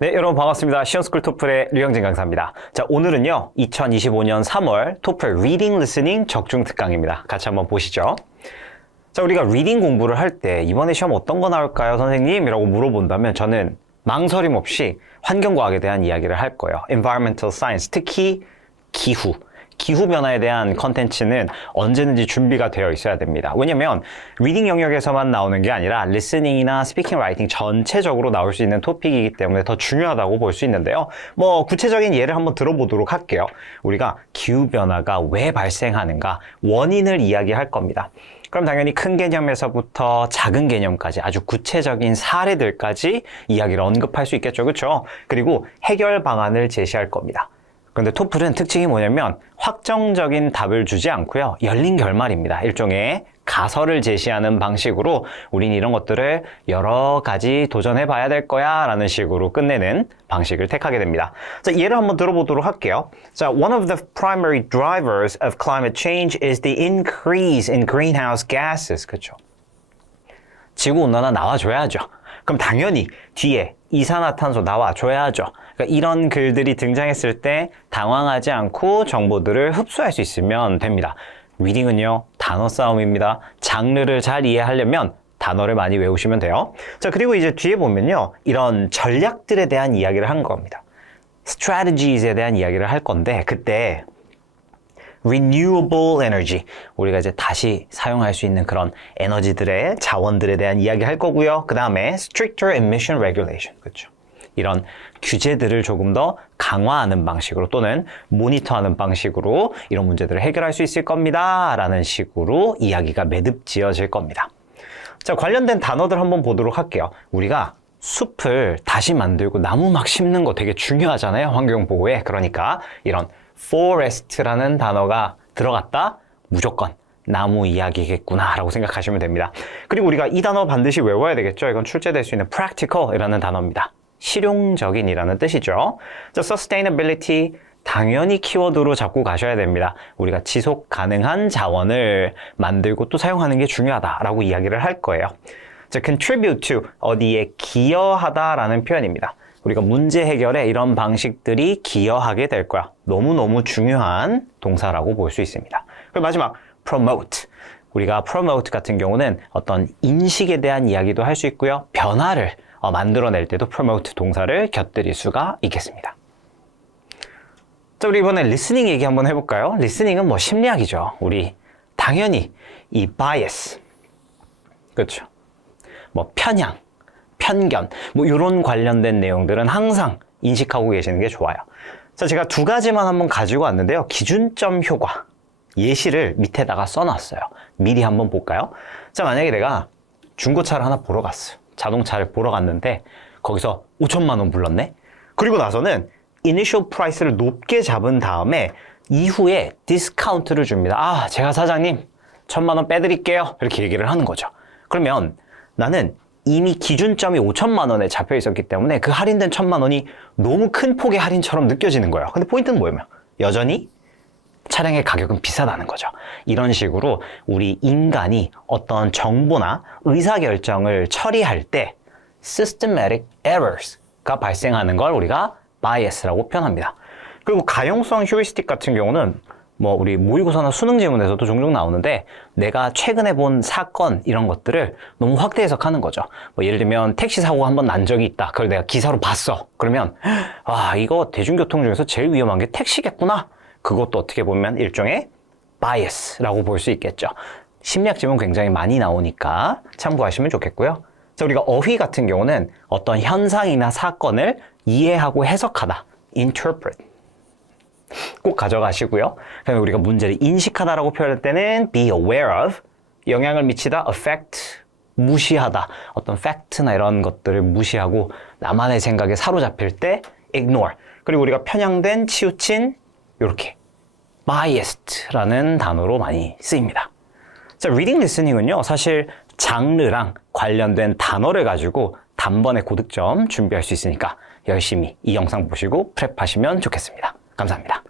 네, 여러분 반갑습니다. 시험스쿨 토플의 류영진 강사입니다. 자, 오늘은요, 2025년 3월 토플 리딩 리스닝 적중 특강입니다. 같이 한번 보시죠. 자, 우리가 리딩 공부를 할 때 이번에 시험 어떤 거 나올까요, 선생님? 이라고 물어본다면 저는 망설임 없이 환경과학에 대한 이야기를 할 거예요. Environmental Science, 특히 기후 변화에 대한 컨텐츠는 언제든지 준비가 되어 있어야 됩니다. 왜냐면 리딩 영역에서만 나오는 게 아니라 리스닝이나 스피킹, 라이팅 전체적으로 나올 수 있는 토픽이기 때문에 더 중요하다고 볼 수 있는데요. 구체적인 예를 한번 들어보도록 할게요. 우리가 기후 변화가 왜 발생하는가, 원인을 이야기할 겁니다. 그럼 당연히 큰 개념에서부터 작은 개념까지 아주 구체적인 사례들까지 이야기를 언급할 수 있겠죠, 그렇죠? 그리고 해결 방안을 제시할 겁니다. 그런데 토플은 특징이 뭐냐면 확정적인 답을 주지 않고요. 열린 결말입니다. 일종의 가설을 제시하는 방식으로 우린 이런 것들을 여러 가지 도전해 봐야 될 거야 라는 식으로 끝내는 방식을 택하게 됩니다. 자, 예를 한번 들어보도록 할게요. 자, one of the primary drivers of climate change is the increase in greenhouse gases. 그렇죠? 지구온난화 나와줘야죠. 그럼 당연히 뒤에 이산화탄소 나와줘야죠. 그러니까 이런 글들이 등장했을 때 당황하지 않고 정보들을 흡수할 수 있으면 됩니다. 리딩은요, 단어 싸움입니다. 장르를 잘 이해하려면 단어를 많이 외우시면 돼요. 자, 그리고 이제 뒤에 보면요, 이런 전략들에 대한 이야기를 한 겁니다. strategies에 대한 이야기를 할 건데, 그때 renewable energy, 우리가 이제 다시 사용할 수 있는 그런 에너지들의 자원들에 대한 이야기 할 거고요. 그 다음에 stricter emission regulation, 그렇죠? 이런 규제들을 조금 더 강화하는 방식으로 또는 모니터하는 방식으로 이런 문제들을 해결할 수 있을 겁니다 라는 식으로 이야기가 매듭지어질 겁니다. 자, 관련된 단어들 한번 보도록 할게요. 우리가 숲을 다시 만들고 나무 막 심는 거 되게 중요하잖아요, 환경보호에. 그러니까 이런 forest라는 단어가 들어갔다? 무조건 나무 이야기겠구나 라고 생각하시면 됩니다. 그리고 우리가 이 단어 반드시 외워야 되겠죠. 이건 출제될 수 있는 practical이라는 단어입니다. 실용적인이라는 뜻이죠. 자, sustainability 당연히 키워드로 잡고 가셔야 됩니다. 우리가 지속 가능한 자원을 만들고 또 사용하는 게 중요하다라고 이야기를 할 거예요. 자, contribute to 어디에 기여하다라는 표현입니다. 우리가 문제 해결에 이런 방식들이 기여하게 될 거야. 너무너무 중요한 동사라고 볼 수 있습니다. 그리고 마지막 promote. 우리가 promote 같은 경우는 어떤 인식에 대한 이야기도 할 수 있고요. 변화를 만들어낼 때도 promote 동사를 곁들일 수가 있겠습니다. 자, 우리 이번에 리스닝 얘기 한번 해볼까요? 리스닝은 심리학이죠. 우리 당연히 이 bias, 그렇죠? 편향, 편견, 이런 관련된 내용들은 항상 인식하고 계시는 게 좋아요. 자, 제가 두 가지만 한번 가지고 왔는데요. 기준점 효과, 예시를 밑에다가 써놨어요. 미리 한번 볼까요? 자, 만약에 내가 중고차를 하나 보러 갔어요. 자동차를 보러 갔는데 거기서 5천만 원 불렀네? 그리고 나서는 initial price를 높게 잡은 다음에 이후에 디스카운트를 줍니다. 아, 제가 사장님 1,000만 원 빼드릴게요. 이렇게 얘기를 하는 거죠. 그러면 나는 이미 기준점이 5천만 원에 잡혀 있었기 때문에 그 할인된 1,000만 원이 너무 큰 폭의 할인처럼 느껴지는 거예요. 근데 포인트는 뭐냐면 여전히 차량의 가격은 비싸다는 거죠. 이런 식으로 우리 인간이 어떤 정보나 의사결정을 처리할 때 systematic errors가 발생하는 걸 우리가 bias라고 표현합니다. 그리고 가용성 휴리스틱 같은 경우는 우리 모의고사나 수능 지문에서도 종종 나오는데 내가 최근에 본 사건 이런 것들을 너무 확대 해석하는 거죠. 예를 들면 택시 사고가 한번 난 적이 있다. 그걸 내가 기사로 봤어. 그러면 이거 대중교통 중에서 제일 위험한 게 택시겠구나. 그것도 어떻게 보면 일종의 bias라고 볼 수 있겠죠. 심리학 지문 굉장히 많이 나오니까 참고하시면 좋겠고요. 자, 우리가 어휘 같은 경우는 어떤 현상이나 사건을 이해하고 해석하다, interpret. 꼭 가져가시고요. 그다음에 우리가 문제를 인식하다라고 표현할 때는 be aware of, 영향을 미치다, affect, 무시하다. 어떤 fact나 이런 것들을 무시하고 나만의 생각에 사로잡힐 때 ignore. 그리고 우리가 편향된, 치우친, 이렇게 biased라는 단어로 많이 쓰입니다. 자, reading listening은요, 사실 장르랑 관련된 단어를 가지고 단번에 고득점 준비할 수 있으니까 열심히 이 영상 보시고 프랩하시면 좋겠습니다. 감사합니다.